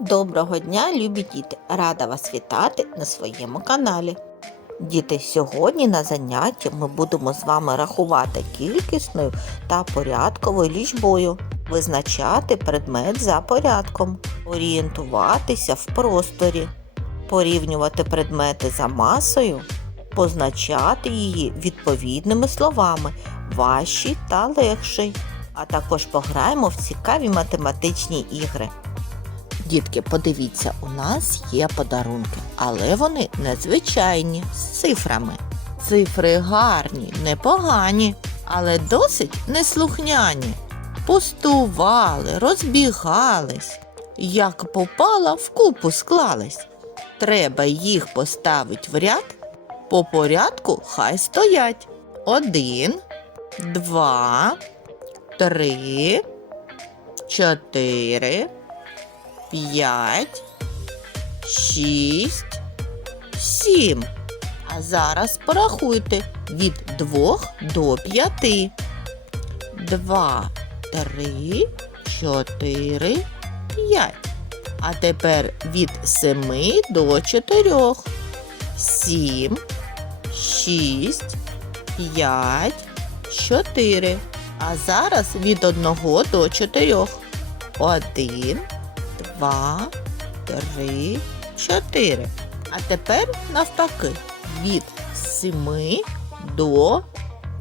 Доброго дня, любі діти! Рада вас вітати на своєму каналі. Діти, сьогодні на занятті ми будемо з вами рахувати кількісною та порядковою лічбою, визначати предмет за порядком, орієнтуватися в просторі, порівнювати предмети за масою, позначати її відповідними словами важчий та легший. А також пограємо в цікаві математичні ігри. Дітки, подивіться, у нас є подарунки, але вони незвичайні з цифрами. Цифри гарні, непогані, але досить неслухняні. Пустували, розбігались, як попала в купу склались. Треба їх поставити в ряд. По порядку хай стоять. Один, два, три, чотири п'ять, шість, сім. А зараз порахуйте від двох до п'яти. Два, три, чотири, п'ять. А тепер від семи до чотирьох. Сім, шість, п'ять, чотири. А зараз від одного до чотирьох. Один, два, три, чотири. А тепер навпаки від семи до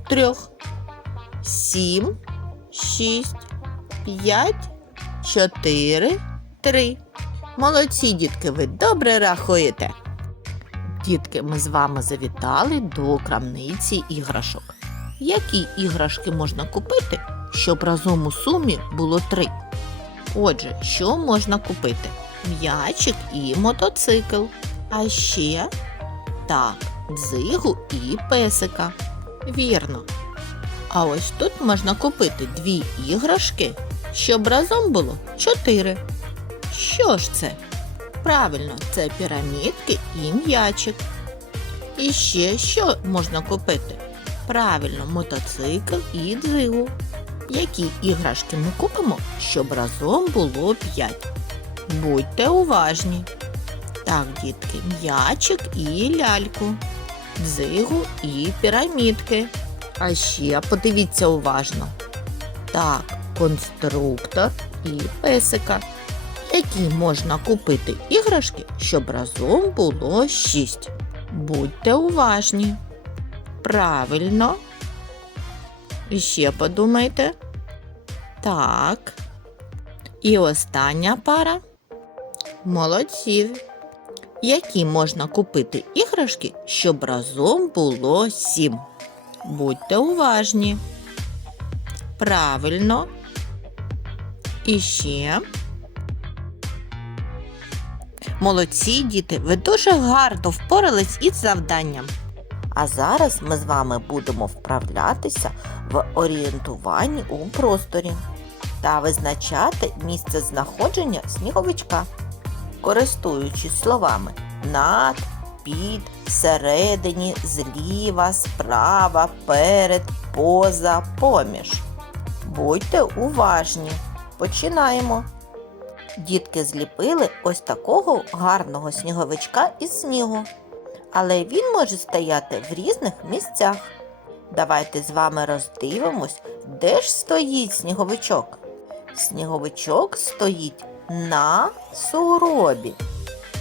трьох. Сім, шість, п'ять, чотири, три. Молодці, дітки, ви добре рахуєте. Дітки, ми з вами завітали до крамниці іграшок. Які іграшки можна купити, щоб разом у сумі було три? Отже, що можна купити? М'ячик і мотоцикл. А ще так, дзигу і песика. Вірно. А ось тут можна купити дві іграшки, щоб разом було чотири. Що ж це? Правильно, це пірамідки і м'ячик. І ще що можна купити? Правильно, мотоцикл і дзигу. Які іграшки ми купимо, щоб разом було 5? Будьте уважні. Так, дітки, м'ячик і ляльку, дзигу і пірамідки. А ще подивіться уважно. Так, конструктор і песика. Які можна купити іграшки, щоб разом було 6? Будьте уважні. Правильно. Ще подумайте. Так. І остання пара. Молодці. Які можна купити іграшки, щоб разом було сім? Будьте уважні. Правильно. І ще. Молодці, діти, ви дуже гарно впорались із завданням. А зараз ми з вами будемо вправлятися в орієнтуванні у просторі та визначати місце знаходження сніговичка, користуючись словами над, під, всередині, зліва, справа, перед, поза, поміж. Будьте уважні. Починаємо. Дітки зліпили ось такого гарного сніговичка із снігу але він може стояти в різних місцях. Давайте з вами роздивимось, де ж стоїть сніговичок. Сніговичок стоїть на суробі.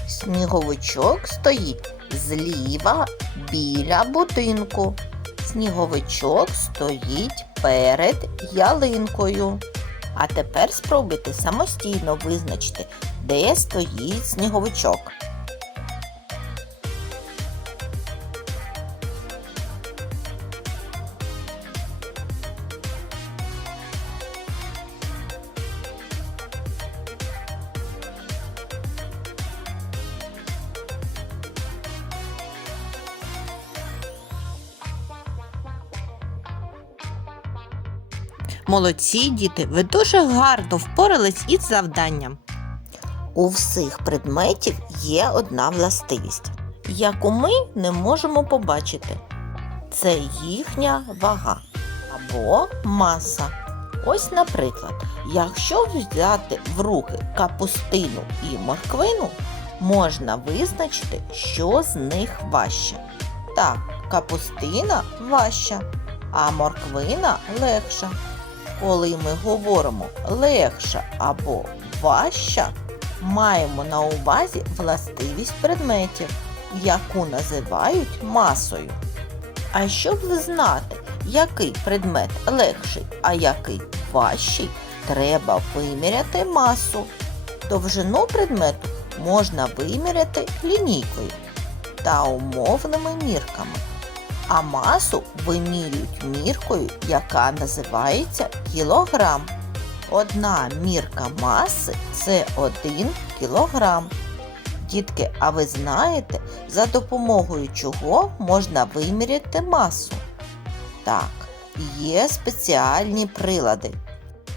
Сніговичок стоїть зліва біля будинку. Сніговичок стоїть перед ялинкою. А тепер спробуйте самостійно визначити, де стоїть сніговичок. Молодці, діти, ви дуже гарно впорались із завданням. У всіх предметів є одна властивість, яку ми не можемо побачити. Це їхня вага або маса. Ось, наприклад, якщо взяти в руки капустину і морквину, можна визначити, що з них важче. Так, капустина важча, а морквина легша. Коли ми говоримо легша або важча, маємо на увазі властивість предметів, яку називають масою. А щоб знати, який предмет легший, а який важчий, треба виміряти масу. Довжину предмету можна виміряти лінійкою та умовними мірками, а масу вимірюють міркою, яка називається кілограм. Одна мірка маси це 1 кілограм. Дітки, а ви знаєте, за допомогою чого можна виміряти масу? Так, є спеціальні прилади.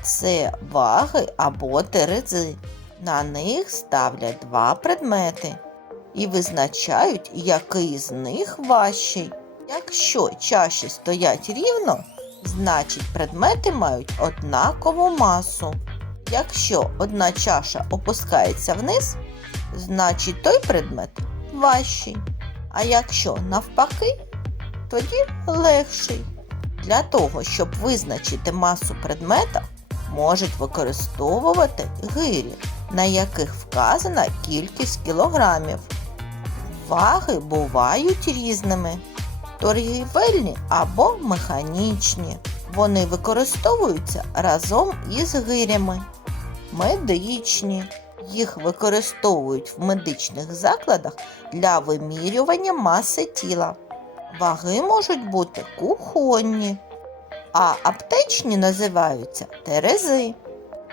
Це ваги або терези. На них ставлять два предмети і визначають, який з них важчий. Якщо чаші стоять рівно, значить предмети мають однакову масу. Якщо одна чаша опускається вниз, значить той предмет важчий. А якщо навпаки, тоді легший. Для того, щоб визначити масу предмета, можуть використовувати гирі, на яких вказана кількість кілограмів. Ваги бувають різними торгівельні або механічні. Вони використовуються разом із гирями. Медичні. Їх використовують в медичних закладах для вимірювання маси тіла. Ваги можуть бути кухонні, а аптечні називаються терези.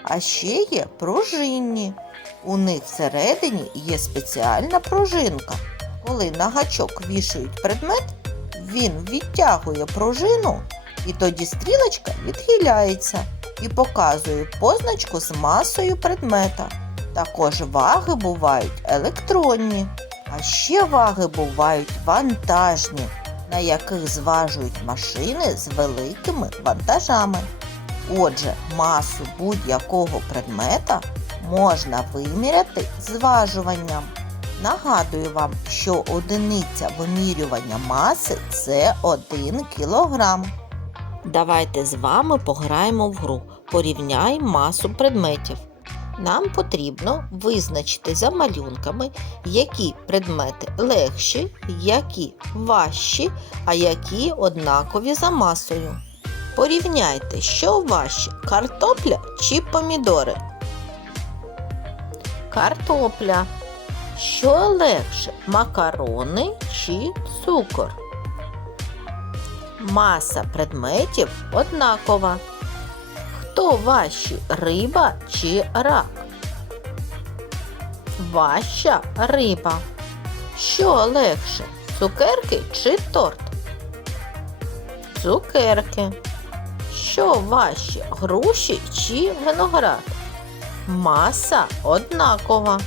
А ще є пружинні. У них всередині є спеціальна пружинка. Коли на гачок вішають предмет, він відтягує пружину, і тоді стрілочка відхиляється і показує позначку з масою предмета. Також ваги бувають електронні, а ще ваги бувають вантажні, на яких зважують машини з великими вантажами. Отже, масу будь-якого предмета можна виміряти зважуванням. Нагадую вам, що одиниця вимірювання маси це 1 кілограм. Давайте з вами пограємо в гру. Порівняй масу предметів. Нам потрібно визначити за малюнками, які предмети легші, які важчі, а які однакові за масою. Порівняйте, що важче картопля чи помідори. Картопля. Що легше макарони чи цукор? Маса предметів однакова. Хто важчий риба чи рак? Важча риба. Що легше? Цукерки чи торт? Цукерки. Що важче? Груші чи виноград? Маса однакова.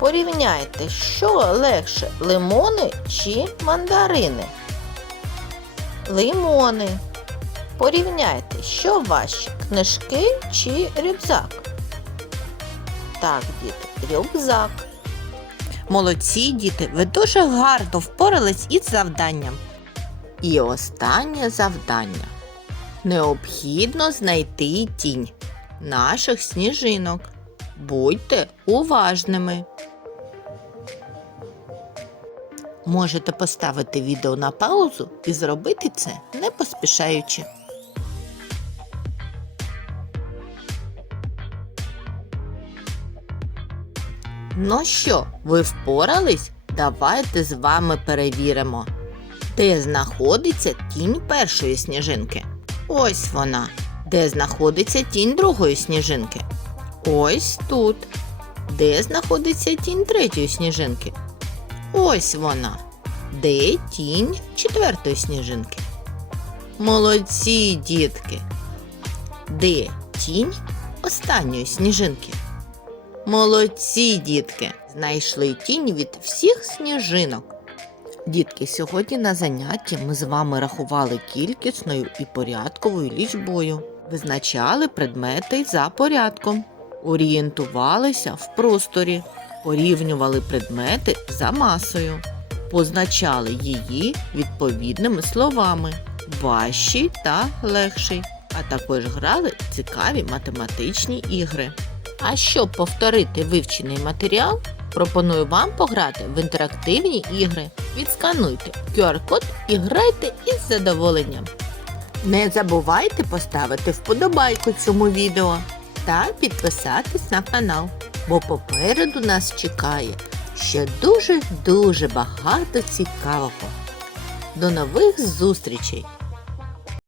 Порівняйте, що легше лимони чи мандарини. Лимони. Порівняйте, що важче книжки чи рюкзак. Так, діти, рюкзак. Молодці, діти, ви дуже гарно впорались із завданням. І останнє завдання. Необхідно знайти тінь наших сніжинок. Будьте уважними. Можете поставити відео на паузу і зробити це не поспішаючи. Ну що, ви впорались? Давайте з вами перевіримо. Де знаходиться тінь першої сніжинки? Ось вона. Де знаходиться тінь другої сніжинки? Ось тут. Де знаходиться тінь третьої сніжинки? Ось вона. Де тінь четвертої сніжинки? Молодці, дітки. Де тінь останньої сніжинки? Молодці, дітки. Знайшли тінь від всіх сніжинок. Дітки, сьогодні на занятті ми з вами рахували кількісною і порядковою лічбою. визначали предмети за порядком, орієнтувалися в просторі, порівнювали предмети за масою, позначали її відповідними словами важчий та легший, а також грали цікаві математичні ігри. А щоб повторити вивчений матеріал, пропоную вам пограти в інтерактивні ігри. Відскануйте QR-код і грайте із задоволенням. Не забувайте поставити вподобайку цьому відео та підписатись на канал, бо попереду нас чекає ще дуже-дуже багато цікавого. До нових зустрічей!